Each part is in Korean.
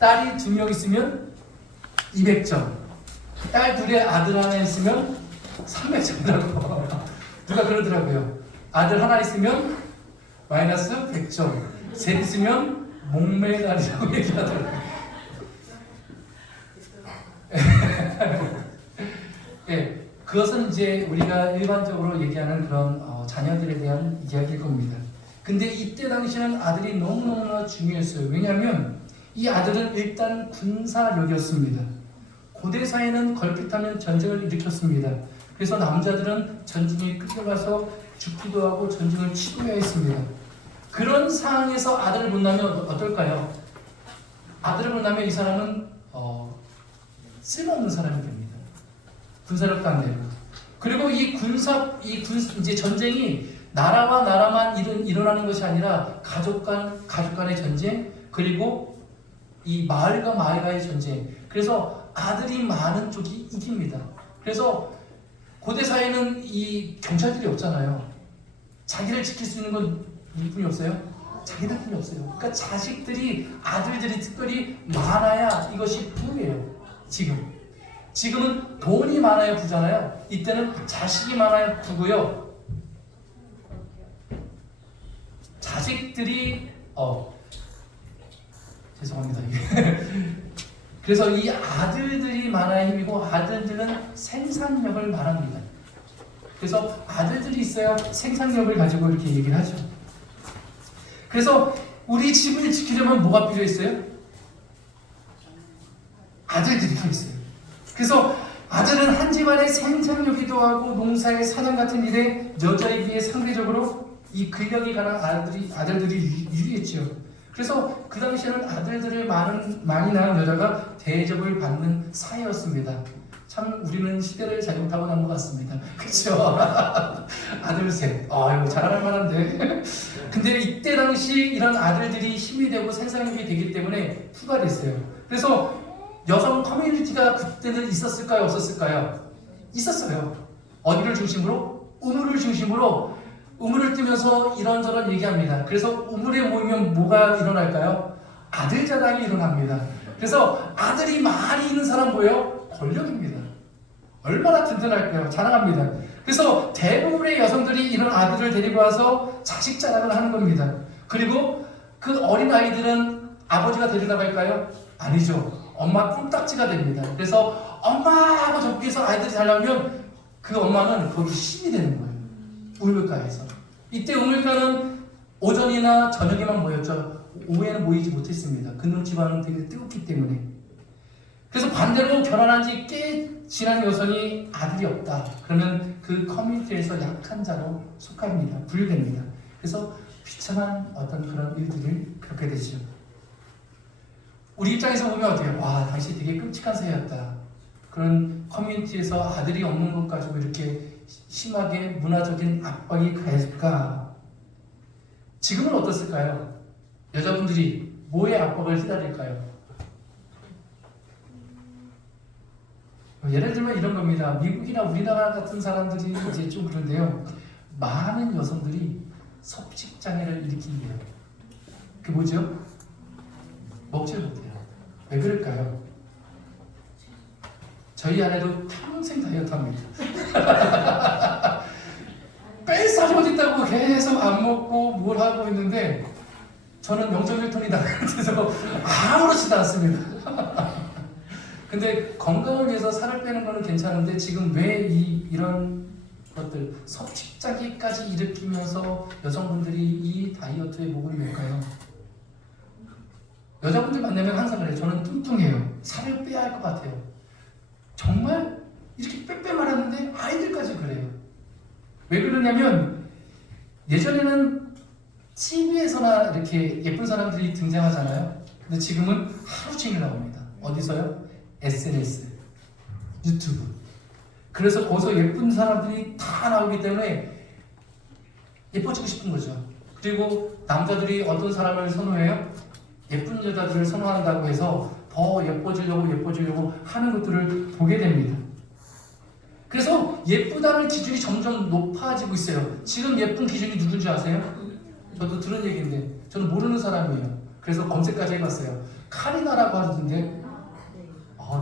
딸이 2명 있으면 200점, 딸 둘에 아들 하나 있으면 300점이라고 누가 그러더라고요. 아들 하나 있으면 마이너스 100점, 셋 있으면 목매달이라고 얘기하더라고요. 예, 그것은 이제 우리가 일반적으로 얘기하는 그런 자녀들에 대한 이야기일 겁니다. 근데 이때 당시에는 아들이 너무너무나 중요했어요. 왜냐하면 이 아들은 일단 군사력이었습니다. 고대 사회는 걸핏하면 전쟁을 일으켰습니다. 그래서 남자들은 전쟁에 끌려가서 죽기도 하고 전쟁을 치러야 했습니다. 그런 상황에서 아들을 본다면 어떨까요? 아들을 본다면 이 사람은 쓸모없는 사람이 됩니다. 군사력도 안 되고. 그리고 이제 전쟁이 나라와 나라만 일어나는 것이 아니라 가족 간의 전쟁, 그리고 이 마을과 마을과의 전쟁. 그래서 아들이 많은 쪽이 이깁니다. 그래서 고대 사회는 이 경찰들이 없잖아요. 자기를 지킬 수 있는 건 누구뿐이 없어요? 자기들뿐이 없어요. 그러니까 아들들이 특별히 많아야 이것이 부예요. 지금은 돈이 많아야 부잖아요. 이때는 자식이 많아야 부고요. 자식들이 죄송합니다. 그래서 이 아들들이 많아야 힘이고, 아들들은 생산력을 말합니다. 그래서 아들들이 있어야 생산력을 가지고 이렇게 얘기를 하죠. 그래서 우리 집을 지키려면 뭐가 필요했어요? 아들들이 필요했어요. 그래서 아들은 한 집안의 생산력이기도 하고 농사의 사냥 같은 일에 여자에 비해 상대적으로 이 근력이 강한 아들들이 유리했죠. 그래서 그 당시에는 아들들을 많이 낳은 여자가 대접을 받는 사회였습니다. 참 우리는 시대를 잘못하고 난 것 같습니다. 그렇죠? 아들 셋. 이거 자랑할 만한데. 근데 이때 당시 이런 아들들이 힘이 되고 생산력이 되기 때문에 투과됐어요. 그래서 여성 커뮤니티가 그때는 있었을까요? 없었을까요? 있었어요. 어디를 중심으로? 우물을 중심으로 우물을 뜨면서 이런저런 얘기합니다. 그래서 우물에 모이면 뭐가 일어날까요? 아들 자랑이 일어납니다. 그래서 아들이 많이 있는 사람 뭐예요? 권력입니다. 얼마나 든든할까요? 자랑합니다. 그래서 대부분의 여성들이 이런 아들을 데리고 와서 자식 자랑을 하는 겁니다. 그리고 그 어린 아이들은 아버지가 데려나갈까요? 아니죠. 엄마 콩딱지가 됩니다. 그래서 엄마하고 접기해서 아이들이 잘 나오면 그 엄마는 거기 신이 되는 거예요. 우물가에서. 이때 우물가는 오전이나 저녁에만 모였죠. 오후에는 모이지 못했습니다. 그놈 집안은 되게 뜨겁기 때문에. 그래서 반대로 결혼한 지 꽤 지난 여성이 아들이 없다. 그러면 그 커뮤니티에서 약한 자로 속합니다. 분류됩니다. 그래서 비참한 어떤 그런 일들을 겪게 되죠. 우리 입장에서 보면 어때요? 와, 당시 되게 끔찍한 사회였다. 그런 커뮤니티에서 아들이 없는 것 가지고 이렇게 심하게 문화적인 압박이 가했을까? 지금은 어떻을까요? 여자분들이 뭐의 압박을 시달릴까요? 예를 들면 이런 겁니다. 미국이나 우리나라 같은 사람들이 이제 좀 그런데요. 많은 여성들이 섭식장애를 일으킨대요. 그게 뭐죠? 먹질 못해요. 왜 그럴까요? 저희 아내도 평생 다이어트 합니다. 뺄 살이 어딨다고 계속 안 먹고 뭘 하고 있는데 저는 명정일통이 나가서 아무렇지도 않습니다. 근데 건강을 위해서 살을 빼는 거는 괜찮은데 지금 왜 이런 것들 섭식장애까지 일으키면서 여성분들이 이 다이어트에 목을 맬까요? 여자분들 만나면 항상 그래요. 저는 뚱뚱해요. 살을 빼야 할 것 같아요. 정말 이렇게 빼빼 말하는데 아이들까지 그래요. 왜 그러냐면 예전에는 TV에서나 이렇게 예쁜 사람들이 등장하잖아요. 근데 지금은 하루 종일 나옵니다. 어디서요? SNS, 유튜브. 그래서 거기서 예쁜 사람들이 다 나오기 때문에 예뻐지고 싶은 거죠. 그리고 남자들이 어떤 사람을 선호해요? 예쁜 여자들을 선호한다고 해서 더 예뻐지려고 하는 것들을 보게 됩니다. 그래서 예쁘다는 기준이 점점 높아지고 있어요. 지금 예쁜 기준이 누군지 아세요? 저도 들은 얘기인데 저는 모르는 사람이에요. 그래서 검색까지 해봤어요. 카리나라고 하던데.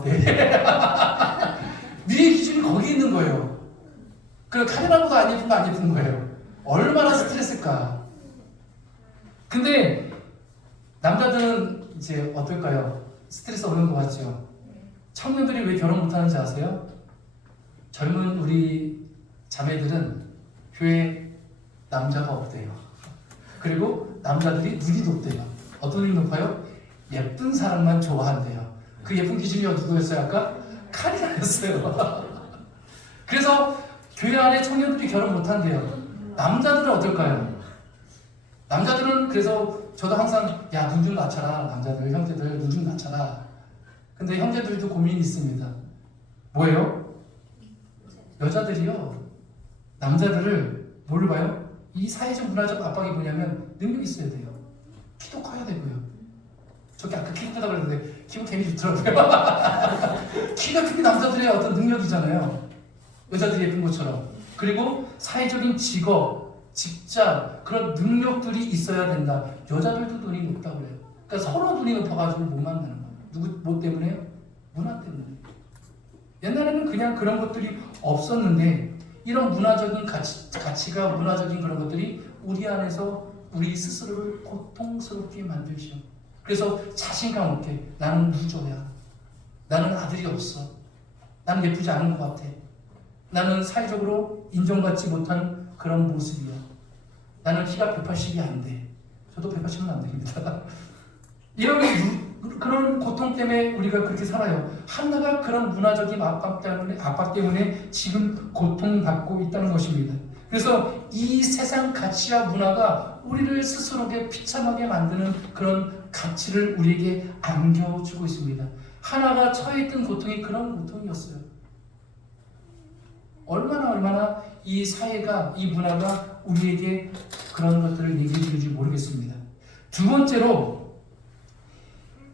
네. 미의 기준이 거기 있는 거예요. 그 카리나보다 안 예쁜 거 안 예쁜 거예요. 얼마나 스트레스일까. 근데 남자들은 이제 어떨까요? 스트레스 없는 것 같죠? 청년들이 왜 결혼 못하는지 아세요? 젊은 우리 자매들은 교회에 남자가 없대요. 그리고 남자들이 눈이 높대요. 어떤 눈이 높아요? 예쁜 사람만 좋아한대요. 그 예쁜 기준이 누구였어요? 아까? 카리나였어요. 그래서 교회 안에 청년들이 결혼 못한대요. 남자들은 어떨까요? 남자들은 그래서 저도 항상 야, 눈 좀 낮춰라. 남자들, 형제들 눈 좀 낮춰라. 근데 형제들도 고민이 있습니다. 뭐예요? 여자들이요. 남자들을 뭘로 봐요? 이 사회적 문화적 압박이 뭐냐면 능력이 있어야 돼요. 키도 커야 되고요. 저기 아까 키 크다고 그랬는데 키가 되게 좋더라고요. 키가 큰 게 남자들의 어떤 능력이잖아요. 여자들이 예쁜 것처럼. 그리고 사회적인 직업, 직장 그런 능력들이 있어야 된다. 여자들도 눈이 높다고 그래요. 그러니까 서로 눈이 높아가지고 못 만나는 거예요. 뭐 때문에요? 문화 때문에. 옛날에는 그냥 그런 것들이 없었는데 이런 문화적인 가치가 문화적인 그런 것들이 우리 안에서 우리 스스로를 고통스럽게 만들죠. 그래서 자신감 없게 나는 루저야. 나는 아들이 없어. 나는 예쁘지 않은 것 같아. 나는 사회적으로 인정받지 못한 그런 모습이야. 나는 키가 180이 안 돼. 저도 180은 안 됩니다. 이런 그런 고통 때문에 우리가 그렇게 살아요. 한나가 그런 문화적인 압박 때문에 지금 고통받고 있다는 것입니다. 그래서 이 세상 가치와 문화가 우리를 스스로에게 비참하게 만드는 그런 가치를 우리에게 안겨주고 있습니다. 하나가 처해 있던 고통이 그런 고통이었어요. 얼마나 이 사회가, 이 문화가 우리에게 그런 것들을 얘기해 주는지 모르겠습니다. 두 번째로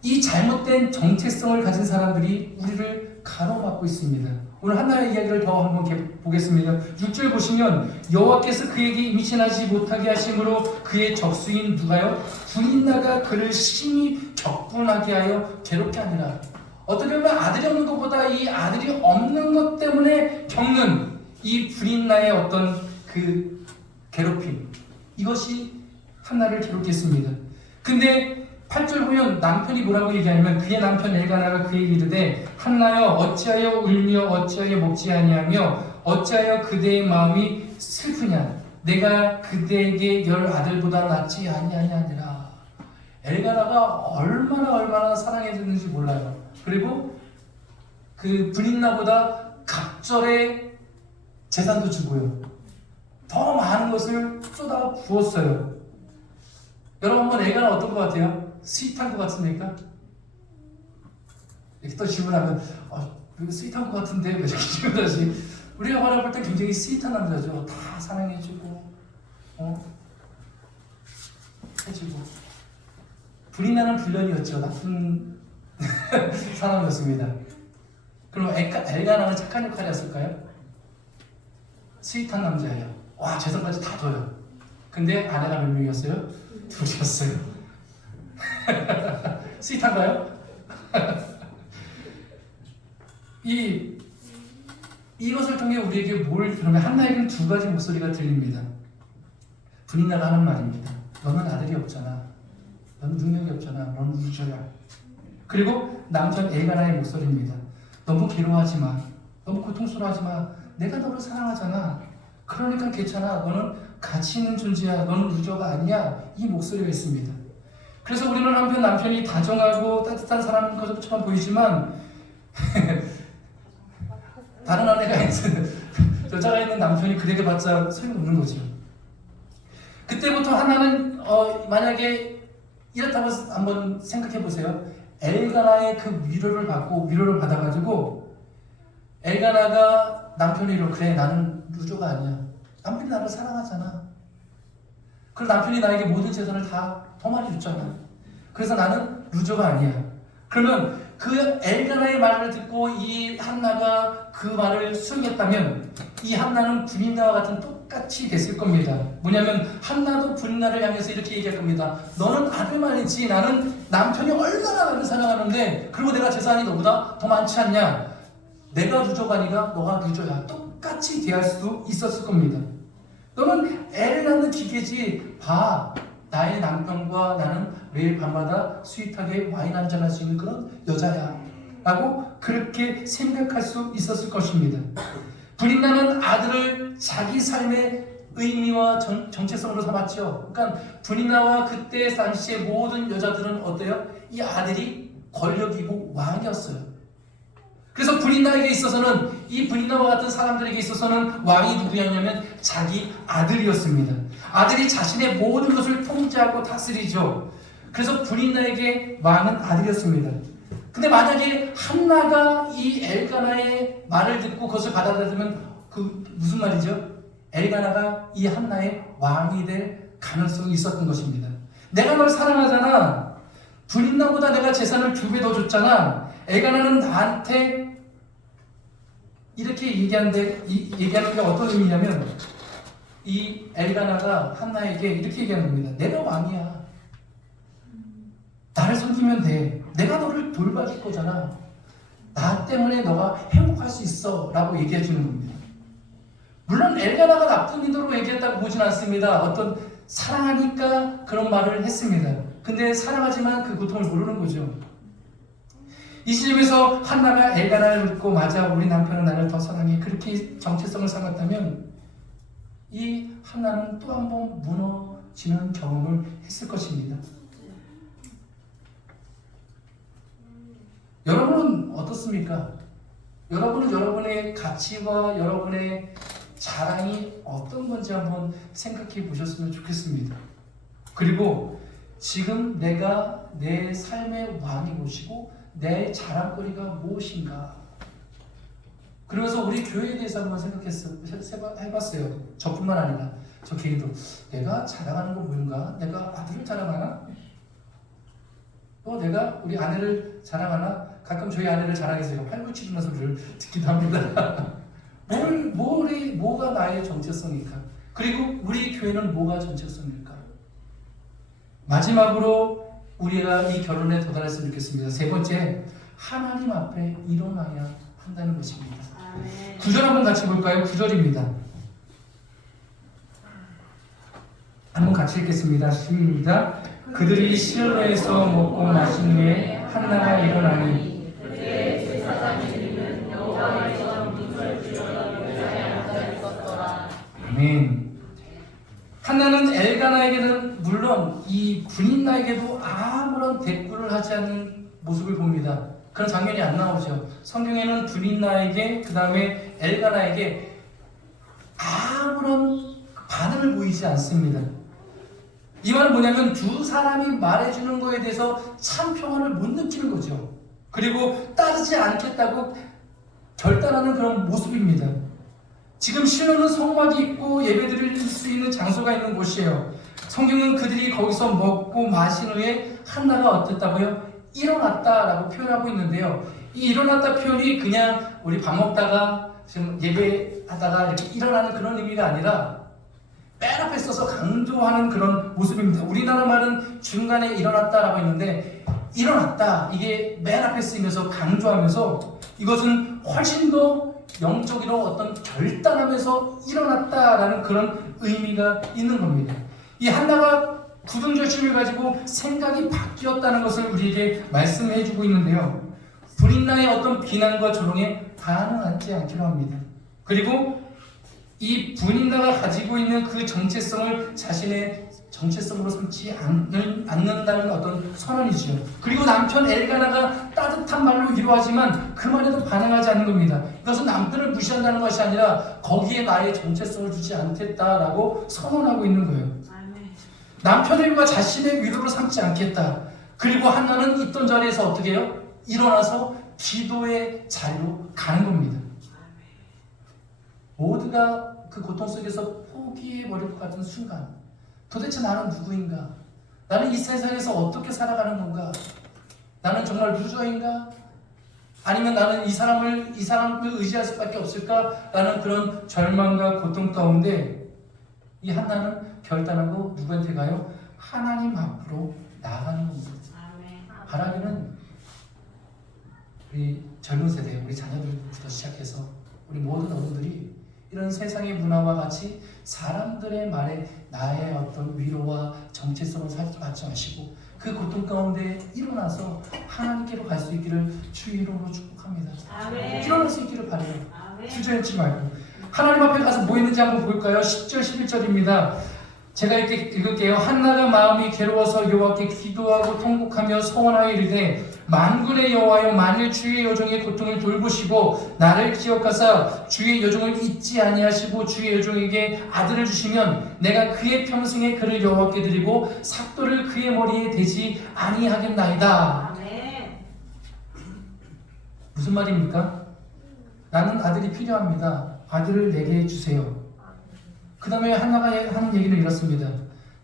이 잘못된 정체성을 가진 사람들이 우리를 가로막고 있습니다. 오늘 하나의 이야기를 더 한번 보겠습니다. 6절 보시면 여호와께서 그에게 임신하지 못하게 하심으로 그의 적수인 누가요? 분인나가 그를 심히 격분하게 하여 괴롭게 하니라. 어떻게 보면 아들이 없는 것보다 이 아들이 없는 것 때문에 겪는 이 분인나의 어떤 그 괴롭힘, 이것이 한나를 괴롭게 했습니다. 근데 8절 보면 남편이 뭐라고 얘기하냐면 그의 남편 엘가나가 그에게 이르되 한나여 어찌하여 울며 어찌하여 먹지 아니하며 어찌하여 그대의 마음이 슬프냐. 내가 그대에게 10 아들보다 낫지 아니하니라. 엘가나가 얼마나 사랑해줬는지 몰라요. 그리고 그 분인나보다 갑절의 재산도 주고요. 더 많은 것을 쏟아 부었어요. 여러분 엘가나 어떤 것 같아요? 스윗한 것 같습니까? 이렇게 또 질문하면 이거 스윗한 것 같은데 왜 이렇게 질문하지? 우리가 바라볼 때 굉장히 스윗한 남자죠. 다 사랑해주고 해주고. 분인나는 빌런이었죠. 나쁜 사람이었습니다. 그럼 엘가나는 착한 역할이었을까요? 스윗한 남자예요. 와, 재산까지 다 둬요. 근데 아내가 몇 명이었어요? 둘이었어요. 스윗한가요? 이것을 통해 우리에게 그러면 한나에게는 두 가지 목소리가 들립니다. 분인나가 하는 말입니다. 너는 아들이 없잖아. 너는 능력이 없잖아. 너는 루저야. 그리고 남편 엘가나의 목소리입니다. 너무 괴로워하지 마. 너무 고통스러워하지 마. 내가 너를 사랑하잖아. 그러니까 괜찮아. 너는 가치 있는 존재야. 너는 루저가 아니야. 이 목소리가 있습니다. 그래서 우리는 한편 남편이 다정하고 따뜻한 사람인 것처럼 보이지만 다른 아내가 있는 여자가 있는 남편이 그에게 봤자 소용없는 거죠. 그때부터 하나는 만약에 이렇다고 한번 생각해 보세요. 엘가나의 그 위로를 받아가지고 엘가나가 남편이로 그래 나는 루저가 아니야. 남편이 나를 사랑하잖아. 그리고 남편이 나에게 모든 재산을 다 더 많이 줬잖아. 그래서 나는 루저가 아니야. 그러면 그 엘가나의 말을 듣고 이 한나가 그 말을 수용했다면 이 한나는 분인나와 같은 똑같이 됐을 겁니다. 뭐냐면 한나도 분인나를 향해서 이렇게 얘기할 겁니다. 너는 아들만이지 나는 남편이 얼마나 나를 사랑하는데 그리고 내가 재산이 너보다 더 많지 않냐? 내가 루저가 아니라 너가 루저야. 똑같이 대할 수 있었을 겁니다. 너는 애를 낳는 기계지. 봐, 나의 남편과 나는 매일 밤마다 스윗하게 와인 한잔 할 수 있는 그런 여자야 라고 그렇게 생각할 수 있었을 것입니다. 분인나는 아들을 자기 삶의 의미와 정체성으로 삼았죠. 그러니까 분인나와 그때 당시의 모든 여자들은 어때요? 이 아들이 권력이고 왕이었어요. 그래서 분인나에게 있어서는, 이 분인나와 같은 사람들에게 있어서는 왕이 누구였냐면 자기 아들이었습니다. 아들이 자신의 모든 것을 통제하고 다스리죠. 그래서 분인나에게 왕은 아들이었습니다. 근데 만약에 한나가 이 엘가나의 말을 듣고 그것을 받아들이면 그 무슨 말이죠? 엘가나가 이 한나의 왕이 될 가능성이 있었던 것입니다. 내가 널 사랑하잖아. 분인나보다 내가 재산을 2배 더 줬잖아. 엘가나는 나한테 이렇게 얘기하는 게 어떤 의미냐면, 이 엘가나가 한나에게 이렇게 얘기하는 겁니다. 내가 왕이야. 나를 섬기면 돼. 내가 너를 돌봐줄 거잖아. 나 때문에 너가 행복할 수 있어 라고 얘기해 주는 겁니다. 물론 엘가나가 나쁜 의도로 얘기했다고 보진 않습니다. 어떤 사랑하니까 그런 말을 했습니다. 근데 사랑하지만 그 고통을 모르는 거죠. 이 시점에서 한나가 엘가나를 묻고, 맞아, 우리 남편은 나를 더 사랑해, 그렇게 정체성을 삼았다면 이 한나는 또 한 번 무너지는 경험을 했을 것입니다. 여러분은 어떻습니까? 여러분은 여러분의 가치와 여러분의 자랑이 어떤 건지 한번 생각해 보셨으면 좋겠습니다. 그리고 지금 내가 내 삶의 왕이 무엇이고 내 자랑거리가 무엇인가? 그러면서 우리 교회에 대해서 한번 해봤어요. 저뿐만 아니라 저 개인도 내가 자랑하는 건 뭔가? 내가 아들을 자랑하나? 또 내가 우리 아내를 자랑하나? 가끔 저희 아내를 자랑해서 제가 팔불치는 소리를 듣기도 합니다. 뭐가 나의 정체성일까? 그리고 우리 교회는 뭐가 정체성일까? 마지막으로 우리가 이 결론에 도달했으면 좋겠습니다. 세 번째, 하나님 앞에 일어나야 한다는 것입니다. 9절 한번 같이 볼까요? 9절입니다. 한번 같이 읽겠습니다. 시작. 그들이 실로에서 먹고 마신 후에 한나가 일어나니 아멘. 한나는 엘가나에게는 물론 이 분인나에게도 아무런 대꾸를 하지 않는 모습을 봅니다. 그런 장면이 안 나오죠. 성경에는 분인나에게 그 다음에 엘가나에게 아무런 반응을 보이지 않습니다. 이 말은 뭐냐면 두 사람이 말해주는 거에 대해서 참 평안을 못 느끼는 거죠. 그리고 따르지 않겠다고 결단하는 그런 모습입니다. 지금 실로는 성막이 있고 예배드릴 수 있는 장소가 있는 곳이에요. 성경은 그들이 거기서 먹고 마신 후에 한나가 어땠다고요? 일어났다라고 표현하고 있는데요. 이 일어났다 표현이 그냥 우리 밥 먹다가 지금 예배하다가 이렇게 일어나는 그런 의미가 아니라 맨 앞에 서서 강조하는 그런 모습입니다. 우리나라 말은 중간에 일어났다라고 했는데 일어났다, 이게 맨 앞에 쓰이면서 강조하면서 이것은 훨씬 더 영적으로 어떤 결단하면서 일어났다라는 그런 의미가 있는 겁니다. 이 한나가 굳은결심을 가지고 생각이 바뀌었다는 것을 우리에게 말씀해주고 있는데요. 불인나의 어떤 비난과 조롱에 반응하지 않기로 합니다. 그리고 이 분인나가 가지고 있는 그 정체성을 자신의 정체성으로 삼지 않는다는 어떤 선언이죠. 그리고 남편 엘가나가 따뜻한 말로 위로하지만 그 말에도 반응하지 않는 겁니다. 이것은 남편을 무시한다는 것이 아니라 거기에 나의 정체성을 주지 않겠다라고 선언하고 있는 거예요. 남편과 자신의 위로를 삼지 않겠다. 그리고 한나는 있던 자리에서 어떻게 해요? 일어나서 기도의 자리로 가는 겁니다. 모두가 그 고통 속에서 포기해버릴 것 같은 순간, 도대체 나는 누구인가? 나는 이 세상에서 어떻게 살아가는 건가? 나는 정말 루저인가? 아니면 나는 이 사람을 의지할 수밖에 없을까? 라는 그런 절망과 고통 가운데 이 한나는 결단하고 누구한테 가요? 하나님 앞으로 나아가는 겁니다. 바라기는 우리 젊은 세대, 우리 자녀들부터 시작해서 우리 모든 어른들이 이런 세상의 문화와 같이 사람들의 말에 나의 어떤 위로와 정체성을 받지 마시고 그 고통 가운데 일어나서 하나님께로 갈 수 있기를 주의 이름으로 축복합니다. 아멘. 일어날 수 있기를 바라요. 아멘. 주저앉지 말고 하나님 앞에 가서 뭐 있는지 한번 볼까요? 10절 11절입니다. 제가 이렇게 읽을게요. 한나가 마음이 괴로워서 여호와께 기도하고 통곡하며 서원하여 이르되 만군의 여호와여 만일 주의 여종의 고통을 돌보시고 나를 기억하사 주의 여종을 잊지 아니하시고 주의 여종에게 아들을 주시면 내가 그의 평생에 그를 여호와께 드리고 삭도를 그의 머리에 대지 아니하겠나이다. 아멘. 무슨 말입니까? 나는 아들이 필요합니다. 아들을 내게 주세요. 그 다음에 한나가 하는 얘기는 이렇습니다.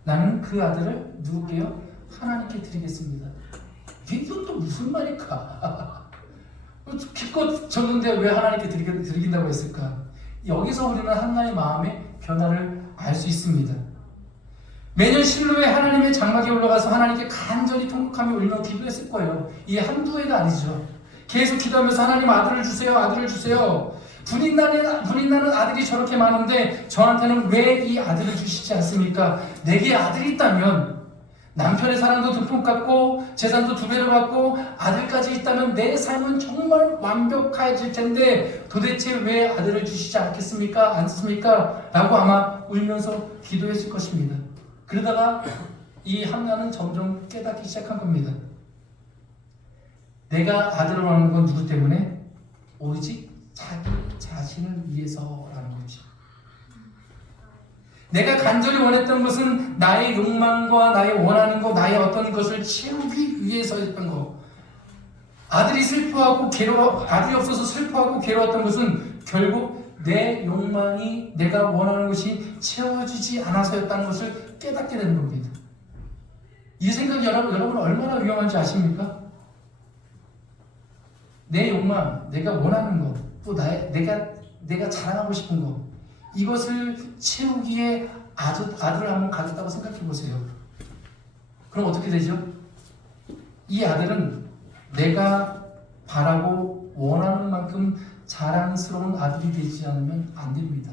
나는 그 아들을 누구게요? 하나님께 드리겠습니다. 이건 또 무슨 말일까? 기껏 줬는데 왜 하나님께 드리긴다고 했을까? 여기서 우리는 한나의 마음의 변화를 알 수 있습니다. 매년 실로에 하나님의 장막에 올라가서 하나님께 간절히 통곡하며 울며 기도했을 거예요. 이게 한두 해가 아니죠. 계속 기도하면서 하나님 아들을 주세요, 아들을 주세요. 분이 나는 아들이 저렇게 많은데 저한테는 왜 이 아들을 주시지 않습니까? 내게 아들이 있다면 남편의 사랑도 듬뿍 받고 재산도 2배로 받고 아들까지 있다면 내 삶은 정말 완벽해질 텐데 도대체 왜 아들을 주시지 않겠습니까? 않습니까? 라고 아마 울면서 기도했을 것입니다. 그러다가 이 한나는 점점 깨닫기 시작한 겁니다. 내가 아들을 원하는 건 누구 때문에? 오직 자기 자신을 위해서라는 거지. 내가 간절히 원했던 것은 나의 욕망과 나의 원하는 것, 나의 어떤 것을 채우기 위해서였던 것. 아들이 아들이 없어서 슬퍼하고 괴로웠던 것은 결국 내 욕망이 내가 원하는 것이 채워지지 않아서였다는 것을 깨닫게 되는 겁니다. 이 생각이 여러분 얼마나 위험한지 아십니까? 내 욕망, 내가 원하는 것, 또 내가 자랑하고 싶은 것, 이것을 채우기에 아들을 한번 가졌다고 생각해 보세요. 그럼 어떻게 되죠? 이 아들은 내가 바라고 원하는 만큼 자랑스러운 아들이 되지 않으면 안 됩니다.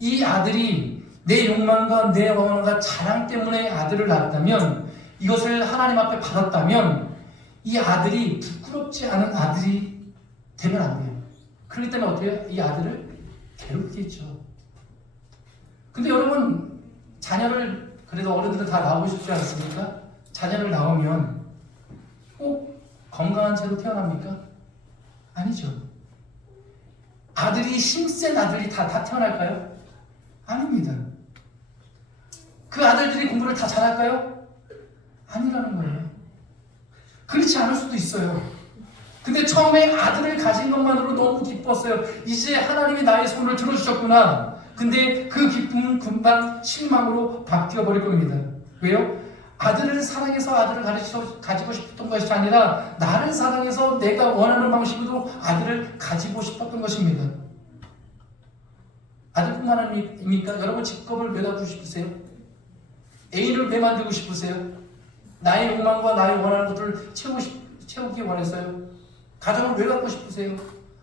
이 아들이 내 욕망과 내 원한과 자랑 때문에 아들을 낳았다면, 이것을 하나님 앞에 받았다면 이 아들이 부끄럽지 않은 아들이 되면 안 돼요. 그렇기 때문에 어떻게 해요? 이 아들을 괴롭겠죠. 근데 여러분, 자녀를 그래도 어른들은 다 낳고 싶지 않습니까? 자녀를 낳으면 꼭 건강한 채로 태어납니까? 아니죠. 아들이 힘센 아들이 다 태어날까요? 아닙니다. 그 아들들이 공부를 다 잘할까요? 아니라는 거예요. 그렇지 않을 수도 있어요. 근데 처음에 아들을 가진 것만으로 너무 기뻤어요. 이제 하나님이 나의 소원을 들어주셨구나. 근데 그 기쁨은 금방 실망으로 바뀌어버릴 겁니다. 왜요? 아들을 사랑해서 아들을 가지고 싶었던 것이 아니라 나를 사랑해서 내가 원하는 방식으로 아들을 가지고 싶었던 것입니다. 아들뿐만 아닙니까? 여러분 직업을 왜 갖고 싶으세요? 애인을 왜 만들고 싶으세요? 나의 욕망과 나의 원하는 것들을 채우기 원해서요. 가정을 왜 갖고 싶으세요?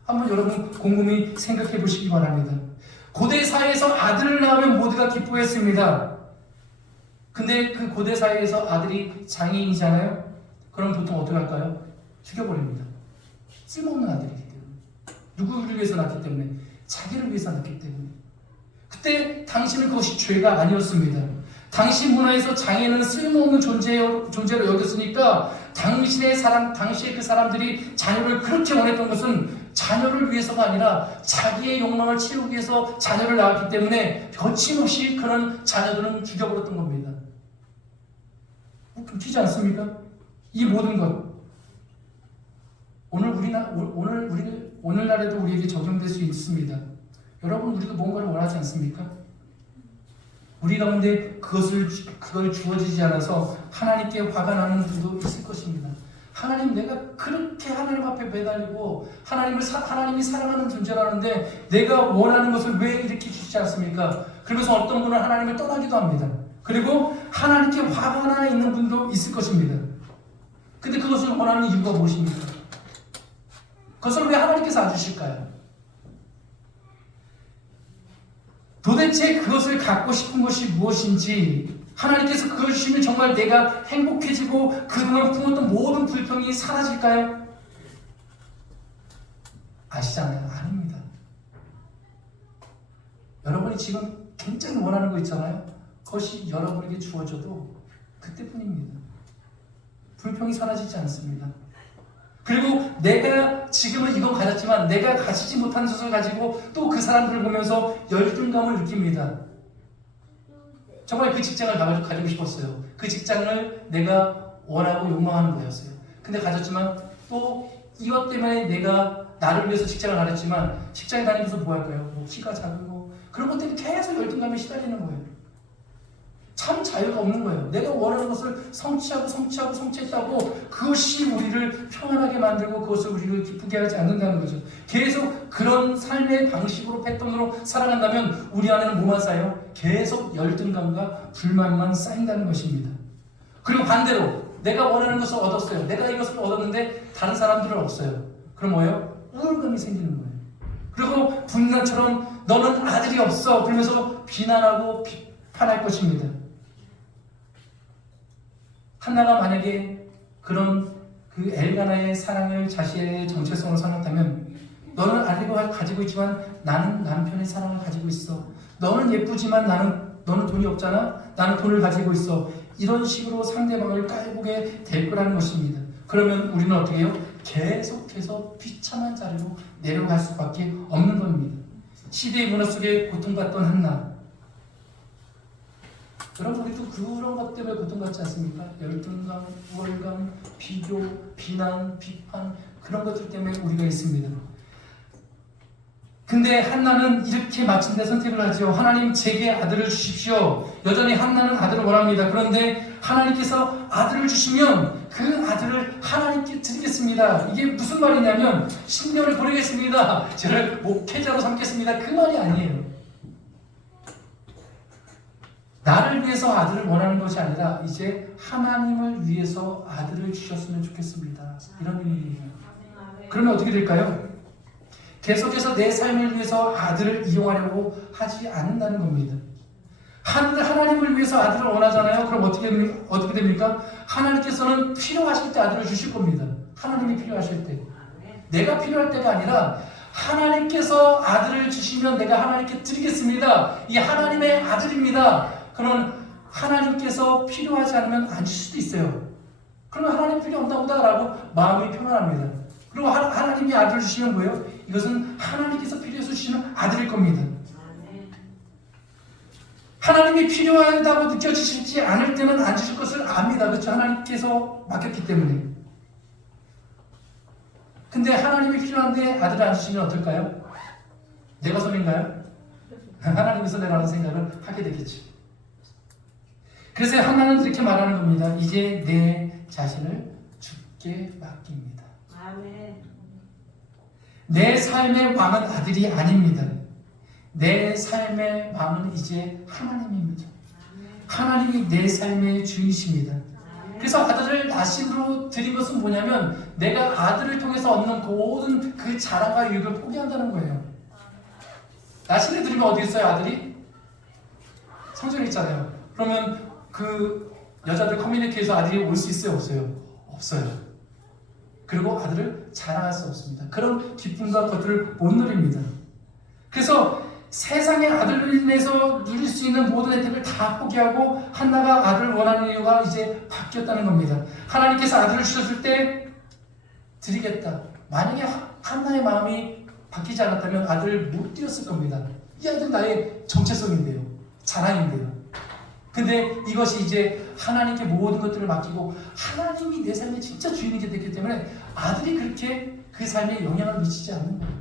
한번 여러분 곰곰이 생각해 보시기 바랍니다. 고대 사회에서 아들을 낳으면 모두가 기뻐했습니다. 근데 그 고대 사회에서 아들이 장애인이잖아요. 그럼 보통 어떻게 할까요? 죽여버립니다. 쓸모없는 아들이기 때문에. 누구를 위해서 낳기 때문에? 자기를 위해서 낳기 때문에. 그때 당시는 그것이 죄가 아니었습니다. 당시 문화에서 장애는 쓸모없는 존재로 여겼으니까 당시의 그 사람들이 자녀를 그렇게 원했던 것은 자녀를 위해서가 아니라 자기의 욕망을 채우기 위해서 자녀를 낳았기 때문에 거침없이 그런 자녀들은 죽여버렸던 겁니다. 웃기지 않습니까? 이 모든 것 오늘날에도 우리에게 적용될 수 있습니다. 여러분, 우리도 뭔가를 원하지 않습니까? 우리 가운데 그걸 주어지지 않아서 하나님께 화가 나는 분도 있을 것입니다. 하나님, 내가 그렇게 하나님 앞에 매달리고 하나님이 사랑하는 존재라는데 내가 원하는 것을 왜 이렇게 주시지 않습니까? 그러면서 어떤 분은 하나님을 떠나기도 합니다. 그리고 하나님께 화가 나 있는 분도 있을 것입니다. 근데 그것을 원하는 이유가 무엇입니까? 그것을 왜 하나님께서 안 주실까요? 도대체 그것을 갖고 싶은 것이 무엇인지, 하나님께서 그걸 주시면 정말 내가 행복해지고 그동안 품었던 모든 불평이 사라질까요? 아시잖아요. 아닙니다. 여러분이 지금 굉장히 원하는 거 있잖아요. 그것이 여러분에게 주어져도 그때뿐입니다. 불평이 사라지지 않습니다. 그리고 내가 지금은 이건 가졌지만 내가 가지지 못한 것을 가지고 또 그 사람들을 보면서 열등감을 느낍니다. 정말 그 직장을 가지고 싶었어요. 그 직장을 내가 원하고 욕망하는 거였어요. 근데 가졌지만 또 이것 때문에 내가 나를 위해서 직장을 가졌지만 직장에 다니면서 뭐 할까요? 뭐 키가 작은 거 그런 것 때문에 계속 열등감에 시달리는 거예요. 참 자유가 없는 거예요. 내가 원하는 것을 성취했다고 그것이 우리를 평안하게 만들고 그것을 우리를 기쁘게 하지 않는다는 거죠. 계속 그런 삶의 방식으로 패턴으로 살아간다면 우리 안에는 뭐만 쌓여요? 계속 열등감과 불만만 쌓인다는 것입니다. 그리고 반대로 내가 원하는 것을 얻었어요. 내가 이것을 얻었는데 다른 사람들은 없어요. 그럼 뭐예요? 우울감이 생기는 거예요. 그리고 분나처럼 너는 아들이 없어 그러면서 비난하고 비판할 것입니다. 한나가 만약에 그런 그 엘가나의 사랑을 자신의 정체성으로 삼았다면 너는 아들을 가지고 있지만 나는 남편의 사랑을 가지고 있어. 너는 예쁘지만 너는 돈이 없잖아. 나는 돈을 가지고 있어. 이런 식으로 상대방을 깔보게 될 거라는 것입니다. 그러면 우리는 어떻게 해요? 계속해서 비참한 자리로 내려갈 수밖에 없는 겁니다. 시대의 문화 속에 고통받던 한나. 여러분 우리도 그런 것 때문에 고통받지 않습니까? 열등감, 우월감, 비교, 비난, 비판 그런 것들 때문에 우리가 있습니다. 근데 한나는 이렇게 마침내 선택을 하죠. 하나님 제게 아들을 주십시오. 여전히 한나는 아들을 원합니다. 그런데 하나님께서 아들을 주시면 그 아들을 하나님께 드리겠습니다. 이게 무슨 말이냐면 10년을 보내겠습니다. 저를 목회자로 삼겠습니다. 그 말이 아니에요. 나를 위해서 아들을 원하는 것이 아니라 이제 하나님을 위해서 아들을 주셨으면 좋겠습니다. 이런 의미예요. 그러면 어떻게 될까요? 계속해서 내 삶을 위해서 아들을 이용하려고 하지 않는다는 겁니다. 하나님을 위해서 아들을 원하잖아요. 그럼 어떻게 됩니까? 하나님께서는 필요하실 때 아들을 주실 겁니다. 하나님이 필요하실 때. 내가 필요할 때가 아니라 하나님께서 아들을 주시면 내가 하나님께 드리겠습니다. 이 하나님의 아들입니다. 그러면 하나님께서 필요하지 않으면 안 줄 수도 있어요. 그러면 하나님 필요 없나 보다라고 마음이 편안합니다. 그리고 하나님이 아들을 주시면 뭐예요? 이것은 하나님께서 필요해서 주시는 아들일 겁니다. 하나님이 필요하다고 느껴지시지 않을 때는 안 주실 것을 압니다. 그렇죠? 하나님께서 맡겼기 때문에. 근데 하나님이 필요한데 아들을 안 주시면 어떨까요? 내가 선인가요? 하나님께서 내라는 생각을 하게 되겠죠. 그래서 한나는 이렇게 말하는 겁니다. 이제 내 자신을 주께 맡깁니다. 아멘. 내 삶의 왕은 아들이 아닙니다. 내 삶의 왕은 이제 하나님입니다. 하나님이 내 삶의 주이십니다. 그래서 아들을 나신으로 드린 것은 뭐냐면 내가 아들을 통해서 얻는 모든 그 자랑과 유익을 포기한다는 거예요. 나신을 드리면 어디 있어요 아들이? 성전에 있잖아요. 그러면 그 여자들 커뮤니티에서 아들이 올 수 있어요 없어요? 없어요. 그리고 아들을 자랑할 수 없습니다. 그런 기쁨과 것들을 못 누립니다. 그래서 세상의 아들로 인해서 누릴 수 있는 모든 혜택을 다 포기하고 한나가 아들을 원하는 이유가 이제 바뀌었다는 겁니다. 하나님께서 아들을 주셨을 때 드리겠다. 만약에 한나의 마음이 바뀌지 않았다면 아들을 못 드렸을 겁니다. 이 아들은 나의 정체성인데요. 자랑인데요. 근데 이것이 이제 하나님께 모든 것들을 맡기고 하나님이 내 삶의 진짜 주인이 됐기 때문에 아들이 그렇게 그 삶에 영향을 미치지 않는 거예요.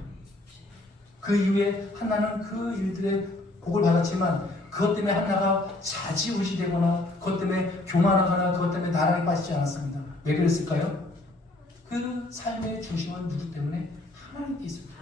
그 이후에 한나는 그 일들의 복을 받았지만 그것 때문에 한나가 좌지우지되거나 그것 때문에 교만하거나 그것 때문에 나락에 빠지지 않았습니다. 왜 그랬을까요? 그 삶의 중심은 누구 때문에? 하나님께 있습니다.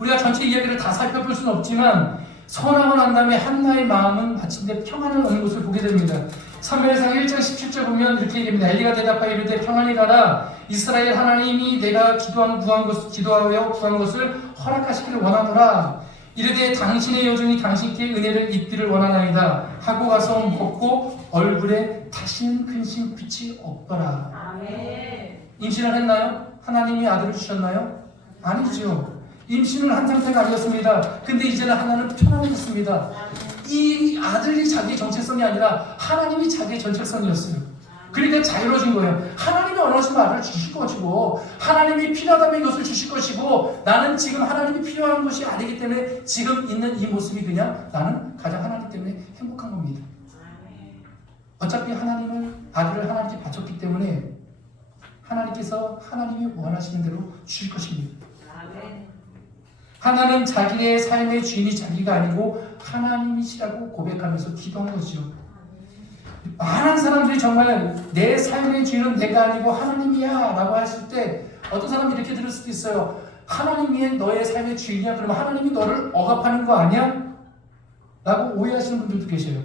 우리가 전체 이야기를 다 살펴볼 수는 없지만 선하고 난 다음에 한나의 마음은 마침내 평안을 얻는 것을 보게 됩니다. 사무엘상 1장 17절 보면 이렇게 얘기합니다. 엘리가 대답하여 이르되 평안히 가라. 이스라엘 하나님이 내가 기도하여 구한 것을 허락하시기를 원하노라. 이르되 당신의 여종이 당신께 은혜를 입기를 원하나이다 하고 가서 먹고 얼굴에 다시는 근심 빛이 없더라. 아멘. 임신을 했나요? 하나님이 아들을 주셨나요? 아니죠. 임신을 한 상태가 아니었습니다. 근데 이제는 하나는 편안해졌습니다. 이 아들이 자기의 정체성이 아니라 하나님이 자기의 정체성이었어요. 그러니까 자유로워진 거예요. 하나님이 원하시면 아들을 주실 것이고 하나님이 필요하다면 이것을 주실 것이고 나는 지금 하나님이 필요한 것이 아니기 때문에 지금 있는 이 모습이 그냥 나는 가장 하나님 때문에 행복한 겁니다. 어차피 하나님은 아들을 하나님께 바쳤기 때문에 하나님께서 하나님이 원하시는 대로 주실 것입니다. 하나는 자기의 삶의 주인이 자기가 아니고 하나님이시라고 고백하면서 기도한 거죠. 많은 사람들이 정말 내 삶의 주인은 내가 아니고 하나님이야 라고 했을 때 어떤 사람이 이렇게 들을 수도 있어요. 하나님이 너의 삶의 주인이야? 그러면 하나님이 너를 억압하는 거 아니야? 라고 오해하시는 분들도 계셔요.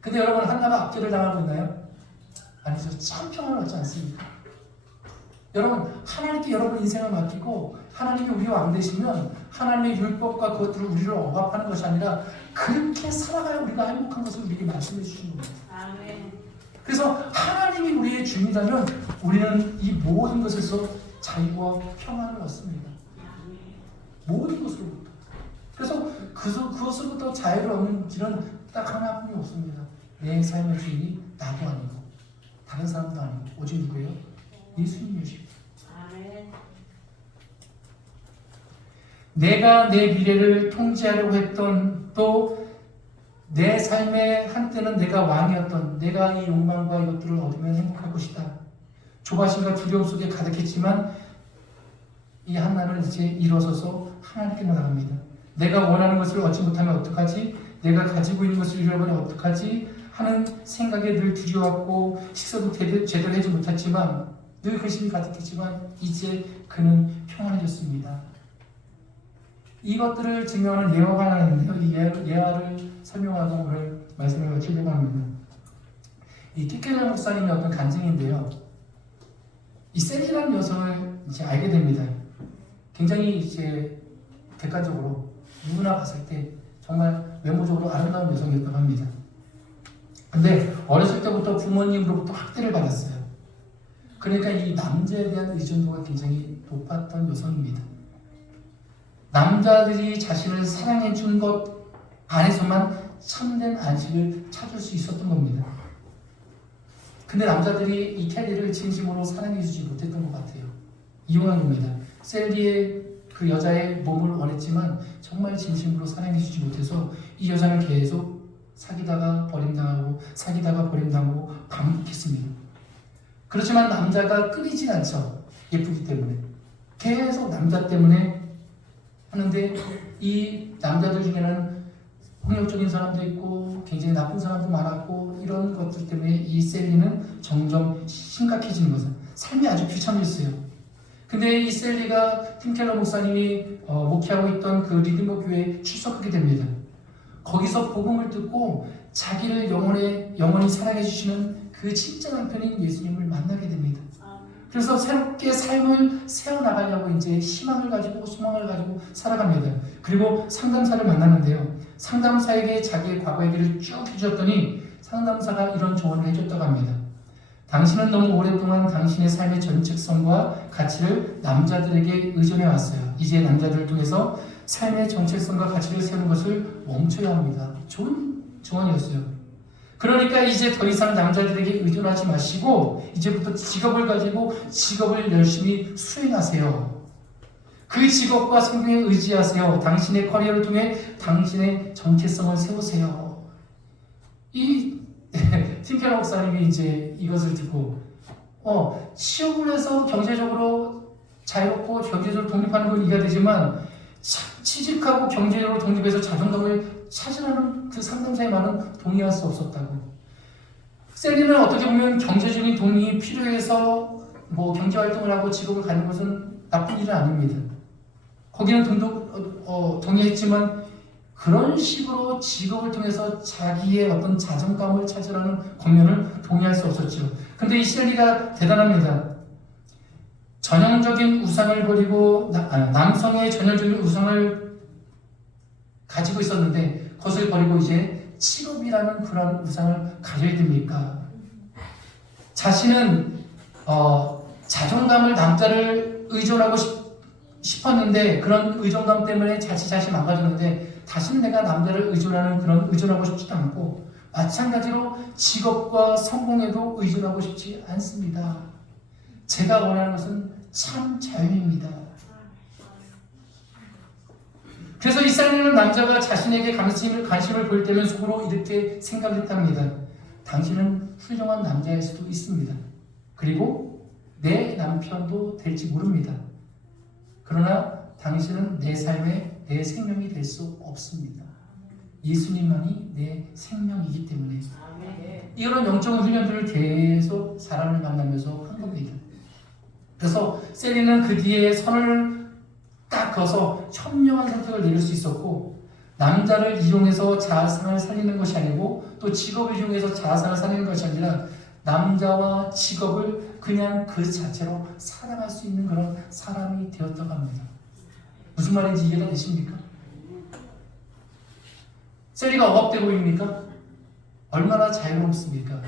근데 여러분 한나가 압제를 당하고 있나요? 아니죠. 참 평안을 얻지 않습니까? 여러분 하나님께 여러분 인생을 맡기고 하나님이 우리 왕 되시면 하나님의 율법과 그것들을 우리를 억압하는 것이 아니라 그렇게 살아가야 우리가 행복한 것을 우리에게 말씀해 주시는 겁니다. 아멘. 그래서 하나님이 우리의 주인이라면 우리는 이 모든 것에서 자유와 평안을 얻습니다. 모든 것으로부터. 그래서 그것으로부터 자유를 얻는 길은 딱 하나뿐이 없습니다. 내 삶의 주인이 나도 아니고 다른 사람도 아니고 오직 누구예요? 예수님이십니다. 아멘. 내가 내 미래를 통제하려고 했던 또 내 삶의 한때는 내가 왕이었던 내가 이 욕망과 이것들을 얻으면 행복할 것이다. 조바심과 두려움 속에 가득했지만 이 한나는 이제 일어서서 하나님께 나갑니다. 내가 원하는 것을 얻지 못하면 어떡하지? 내가 가지고 있는 것을 잃어버리면 어떡하지? 하는 생각에 늘 두려웠고 식사도 제대로 하지 못했지만 늘 근심이 가득했지만 이제 그는 평안해졌습니다. 이것들을 증명하는 예화가 하나 있는데요. 이 예화를 설명하고 오늘 말씀을 마치려고 합니다. 이 키켈러 목사님의 어떤 간증인데요. 이 셀리라는 여성을 이제 알게 됩니다. 굉장히 이제 객관적으로 누구나 봤을 때 정말 외모적으로 아름다운 여성이었다고 합니다. 근데 어렸을 때부터 부모님으로부터 학대를 받았어요. 그러니까 이 남자에 대한 의존도가 굉장히 높았던 여성입니다. 남자들이 자신을 사랑해 준 것 안에서만 참된 안식을 찾을 수 있었던 겁니다. 근데 남자들이 이 켈리를 진심으로 사랑해 주지 못했던 것 같아요. 이용한 겁니다. 셀리의 그 여자의 몸을 원했지만 정말 진심으로 사랑해 주지 못해서 이 여자는 계속 사귀다가 버림당하고 사귀다가 버림당하고 반복했습니다. 그렇지만 남자가 끊이지 않죠. 예쁘기 때문에. 계속 남자 때문에 하는데 이 남자들 중에는 폭력적인 사람도 있고 굉장히 나쁜 사람도 많았고 이런 것들 때문에 이 셀리는 점점 심각해지는 거죠. 삶이 아주 비참했어요. 근데 이 셀리가 팀켈러 목사님이 목회하고 있던 그 리드머 교회에 출석하게 됩니다. 거기서 복음을 듣고 자기를 영원히 사랑해 주시는 그 진짜 남편인 예수님을 만나게 됩니다. 그래서 새롭게 삶을 세워나가려고 이제 희망을 가지고 소망을 가지고 살아갑니다. 그리고 상담사를 만났는데요. 상담사에게 자기의 과거 얘기를 쭉 해주셨더니 상담사가 이런 조언을 해줬다고 합니다. 당신은 너무 오랫동안 당신의 삶의 정체성과 가치를 남자들에게 의존해 왔어요. 이제 남자들을 통해서 삶의 정체성과 가치를 세우는 것을 멈춰야 합니다. 좋은 조언이었어요. 그러니까 이제 더 이상 남자들에게 의존하지 마시고 이제부터 직업을 가지고 직업을 열심히 수행하세요. 그 직업과 성경에 의지하세요. 당신의 커리어를 통해 당신의 정체성을 세우세요. 이 팀켈러 목사님이 이제 이것을 듣고 취업을 해서 경제적으로 자유롭고 경제적으로 독립하는 건 이해가 되지만 취직하고 경제적으로 독립해서 자존감을 찾으라는 그 상담사의 말은 동의할 수 없었다고. 셀리는 어떻게 보면 경제적인 돈이 필요해서 경제활동을 하고 직업을 갖는 것은 나쁜 일은 아닙니다. 거기는 돈도 동의했지만 그런 식으로 직업을 통해서 자기의 어떤 자존감을 찾으라는 권면을 동의할 수 없었죠. 근데 이 셀리가 대단합니다. 전형적인 우상을 버리고 남성의 전형적인 우상을 가지고 있었는데 그것을 버리고 이제 직업이라는 그런 우상을 가져야 됩니까? 자신은 자존감을 남자를 의존하고 싶었는데 그런 의존감 때문에 자칫 망가졌는데 다시는 내가 남자를 의존하고 싶지도 않고 마찬가지로 직업과 성공에도 의존하고 싶지 않습니다. 제가 원하는 것은 참 자유입니다. 그래서 이 셀리는 남자가 자신에게 관심을 보일 때면 속으로 이렇게 생각했답니다. 당신은 훌륭한 남자일 수도 있습니다. 그리고 내 남편도 될지 모릅니다. 그러나 당신은 내 삶의 내 생명이 될 수 없습니다. 예수님만이 내 생명이기 때문에 이런 영적인 훈련들을 계속 사람을 만나면서 한 겁니다. 그래서 셀리는 그 뒤에 선을 딱 그어서 현명한 선택을 내릴 수 있었고 남자를 이용해서 자아상을 살리는 것이 아니고 또 직업을 이용해서 자아상을 살리는 것이 아니라 남자와 직업을 그냥 그 자체로 사랑할 수 있는 그런 사람이 되었다고 합니다. 무슨 말인지 이해가 되십니까? 셀리가 억압돼 보입니까? 얼마나 자유롭습니까?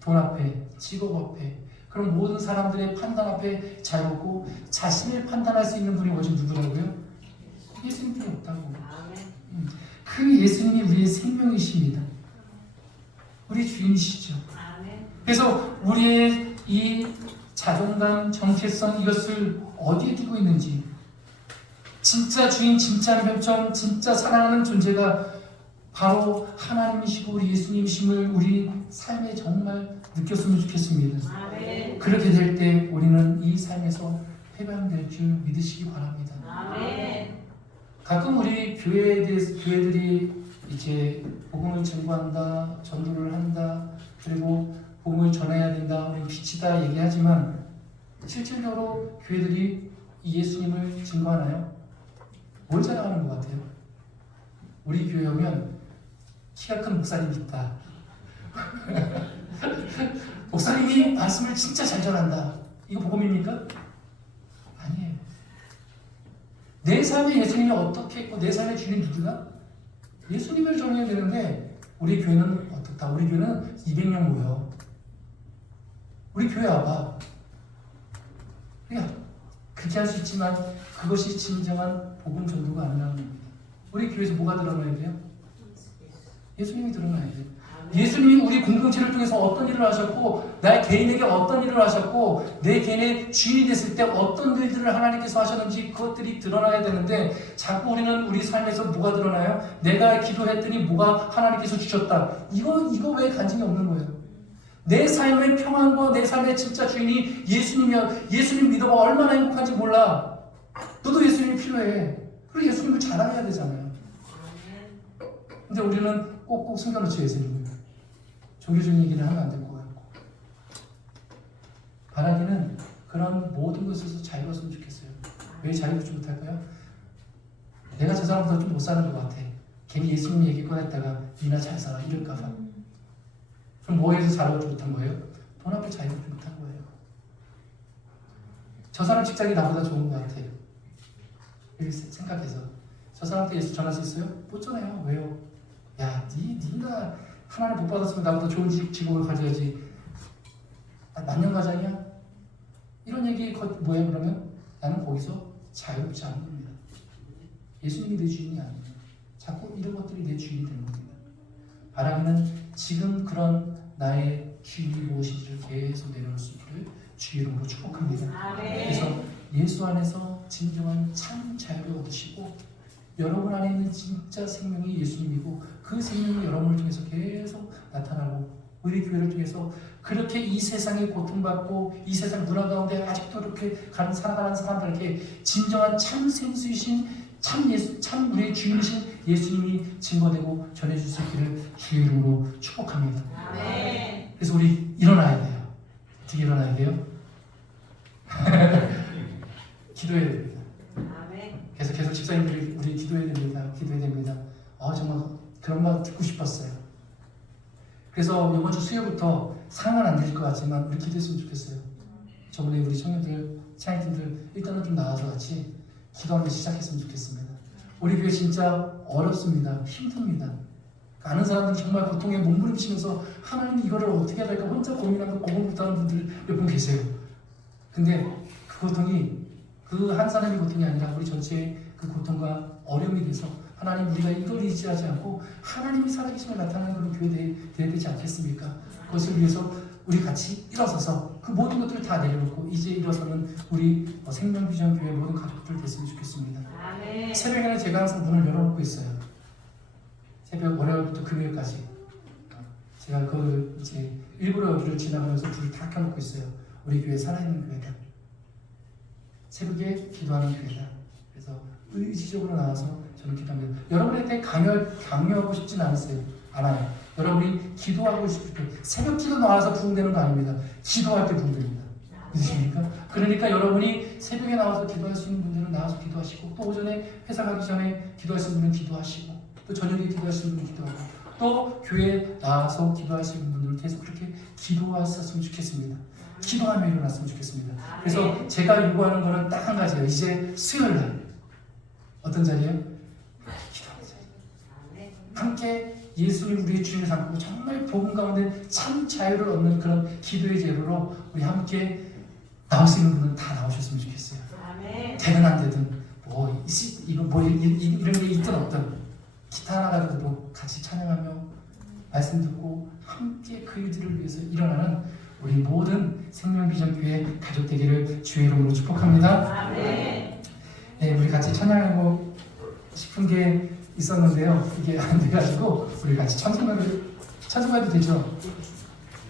돈 앞에, 직업 앞에, 그런 모든 사람들의 판단 앞에 자유롭고 자신을 판단할 수 있는 분이 오직 누구라고요? 예수님뿐이 없다고. 그 예수님이 우리의 생명이십니다. 우리 주인이시죠. 그래서 우리의 이 자존감, 정체성 이것을 어디에 두고 있는지 진짜 주인, 진짜 별점, 진짜 사랑하는 존재가 바로 하나님이시고 우리 예수님이심을 우리 삶에 정말 느꼈으면 좋겠습니다. 아멘. 그렇게 될 때 우리는 이 삶에서 해방될 줄 믿으시기 바랍니다. 아멘. 가끔 우리 교회들이 이제 복음을 증거한다, 전도를 한다, 그리고 복음을 전해야 된다, 우리 빛이다 얘기하지만 실질적으로 교회들이 예수님을 증거하나요? 뭘 자랑하는 것 같아요? 우리 교회 오면 키가 큰 목사님이 있다. 목사님이 말씀을 진짜 잘 전한다. 이거 복음입니까? 아니에요. 내 삶에 예수님이 어떻게 했고 내 삶의 주인이 누구다? 예수님을 전해야 되는데 우리 교회는 어떻다? 우리 교회는 200명 모여. 우리 교회 와봐. 그러니까 그렇게 할 수 있지만 그것이 진정한 복음 전도가 아니라는 겁니다. 우리 교회에서 뭐가 드러나야 돼요? 예수님이 드러나야 돼요. 예수님이 우리 공동체를 통해서 어떤 일을 하셨고 나의 개인에게 어떤 일을 하셨고 내 개인의 주인이 됐을 때 어떤 일들을 하나님께서 하셨는지 그것들이 드러나야 되는데 자꾸 우리는 우리 삶에서 뭐가 드러나요? 내가 기도했더니 뭐가 하나님께서 주셨다. 이거 왜 관심이 없는 거예요? 내 삶의 평안과 내 삶의 진짜 주인이 예수님이야. 예수님 믿어봐. 얼마나 행복한지 몰라. 너도 예수님이 필요해. 그리고 예수님을 자랑해야 되잖아요. 근데 우리는 꼭꼭 숨겨놓죠, 예수님을. 종교적인 얘기를 하면 안 될 것 같고. 바라기는 그런 모든 것에서 자유로웠으면 좋겠어요. 왜 자유롭지 못할까요? 내가 저 사람보다 좀 못 사는 것 같아. 괜히 예수님 얘기 꺼냈다가 니나 잘 살아 이럴까봐. 그럼 뭐에서 자유롭지 못한 거예요? 돈 앞에 자유롭지 못한 거예요. 저 사람 직장이 나보다 좋은 것 같아요. 이렇게 생각해서 저 사람한테 예수 전할 수 있어요? 못 전해요. 왜요? 야, 니가 하나님 못 받았으면 나보다 좋은 직업을 가져야지. 만년가장이야? 이런 얘기 뭐야 그러면? 나는 거기서 자유롭지 않은 겁니다. 예수님이 내 주인이 아니에요. 자꾸 이런 것들이 내 주인이 되는 겁니다. 바라기는 지금 그런 나의 주인이 무엇인지를 계속 내려놓을 수 있기를 주의 이름으로 축복합니다. 그래서 예수 안에서 진정한 참 자유를 얻으시고 여러분 안에 있는 진짜 생명이 예수님이고 그 생명이 여러분을 통해서 계속 나타나고 우리 교회를 통해서 그렇게 이 세상에 고통받고 이 세상 문화 가운데 아직도 이렇게 살아가는 사람들에게 진정한 참 생수이신 참 우리의 주인이신 예수님이 증거되고 전해줄 수 있기를 주의 이름으로 축복합니다. 아멘. 그래서 우리 일어나야 돼요. 어떻게 일어나야 돼요? 기도해야 됩니다. 아멘. 계속 집사님들이 우리 기도해야 됩니다. 그런 말 듣고 싶었어요. 그래서 이번 주 수요부터 상은 안 드릴 것 같지만 우리 기도했으면 좋겠어요. 저번에 우리 청년들, 차이팀들 일단은 좀 나와서 같이 기도하면서 시작했으면 좋겠습니다. 우리 교회 진짜 어렵습니다. 힘듭니다. 아는 사람들 정말 고통에 몸부림치면서 하나님 이거를 어떻게 해야 될까 혼자 고민하고 고군분투하는 분들 몇 분 계세요. 근데 그 고통이 그 한 사람의 고통이 아니라 우리 전체의 그 고통과 어려움이 돼서 하나님 우리가 이걸 의지하지 않고 하나님이 살아계심을 나타내는 그런 교회 되어야 되지 않겠습니까? 그것을 위해서 우리 같이 일어서서 그 모든 것들을 다 내려놓고 이제 일어서는 우리 생명비전 교회 모든 가족들 됐으면 좋겠습니다. 아멘. 새벽에는 제가 항상 문을 열어놓고 있어요. 새벽 월요일부터 금요일까지 제가 그 이제 일부러 여기를 지나가면서 불을 다 켜놓고 있어요. 우리 교회 살아있는 교회다. 새벽에 기도하는 교회다. 그래서 의지적으로 나와서 저는 기도합니다. 여러분한테 강요하고 싶진 않아요. 여러분이 기도하고 싶을 때 새벽 기도 나와서 부흥되는 거 아닙니다. 기도할 때 부흥됩니다. 믿으십니까? 그러니까 여러분이 새벽에 나와서 기도할 수 있는 분들은 나와서 기도하시고 또 오전에 회사 가기 전에 기도하시는 분은 기도하시고 또 저녁에 기도하시는 분은 기도하고 또 교회에 나와서 기도하시는 분들은 계속 그렇게 기도하셨으면 좋겠습니다. 기도하며 일어났으면 좋겠습니다. 그래서 제가 요구하는 거는 딱 한 가지예요. 이제 수요일날 어떤 자리예요? 기도하는 자리. 함께 예수님 우리의 주인을 삼고 정말 복음 가운데 참 자유를 얻는 그런 기도의 제로로 우리 함께 나올 수 있는 분은 다 나오셨으면 좋겠어요. 되든 안 되든 이런 게 있든 없든 기타 하나 가지고도 같이 찬양하며 말씀 듣고 함께 그 일들을 위해서 일어나는 우리 모든 생명비전교회 가족 되기를 주의 이름으로 축복합니다. 네, 우리 같이 찬양하고 싶은 게 있었는데요. 이게 안 돼가지고 우리 같이 찬송가도 되죠?